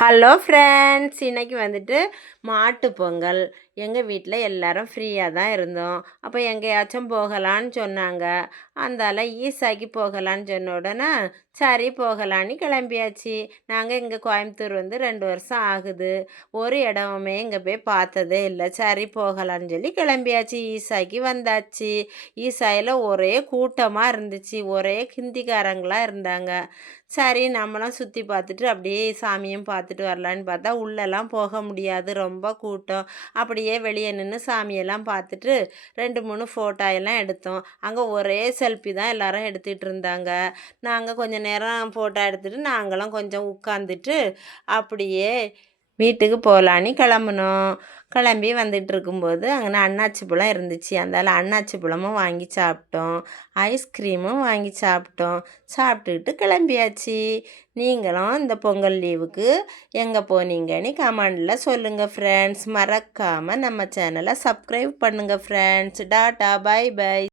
Hello friends, இன்றைக்கி வந்துட்டு மாட்டு பொங்கல். எங்கள் வீட்டில் எல்லோரும் ஃப்ரீயாக தான் இருந்தோம். அப்போ எங்கேயாச்சும் போகலான்னு சொன்னாங்க. அந்தால ஈசாய்க்கு போகலான்னு சொன்ன உடனே சரி போகலான்னு கிளம்பியாச்சு. நாங்கள் இங்கே கோயம்புத்தூர் வந்து 2 வருஷம் ஆகுது. ஒரு இடமுமே இங்கே போய் பார்த்ததே இல்லை. சரி போகலான்னு சொல்லி கிளம்பியாச்சு. ஈசாய்க்கு வந்தாச்சு. ஈசாயில் ஒரே கூட்டமாக இருந்துச்சு. ஒரே ஹிந்திக்காரங்களாக இருந்தாங்க. சரி நம்மளாம் சுற்றி பார்த்துட்டு அப்படியே சாமியும் பார்த்துட்டு வரலான்னு பார்த்தா உள்ளெல்லாம் போக முடியாது, ரொம்ப கூட்டம். அப்படியே வெளியே நின்று சாமியெல்லாம் பார்த்துட்டு 2 3 ஃபோட்டோ எல்லாம் எடுத்தோம். அங்கே ஒரே செல்ஃபி தான் எல்லாரும் எடுத்துகிட்டு இருந்தாங்க. நாங்கள் கொஞ்சம் நேரம் ஃபோட்டோ எடுத்துகிட்டு நாங்களும் கொஞ்சம் உட்காந்துட்டு அப்படியே வீட்டுக்கு போகலான்னு கிளம்புனோம். கிளம்பி வந்துட்டு இருக்கும்போது அங்கே அன்னாச்சி பழம் இருந்துச்சு. அந்தால அன்னாச்சி பழமும் வாங்கி சாப்பிட்டோம். ஐஸ்கிரீமும் வாங்கி சாப்பிட்டோம். சாப்பிட்டுக்கிட்டு கிளம்பியாச்சு. நீங்களும் இந்த பொங்கல் லீவுக்கு எங்கே போனீங்கன்னு கமெண்டில் சொல்லுங்கள் ஃப்ரெண்ட்ஸ். மறக்காமல் நம்ம சேனலை சப்ஸ்கிரைப் பண்ணுங்கள் ஃப்ரெண்ட்ஸ். Tata, by by.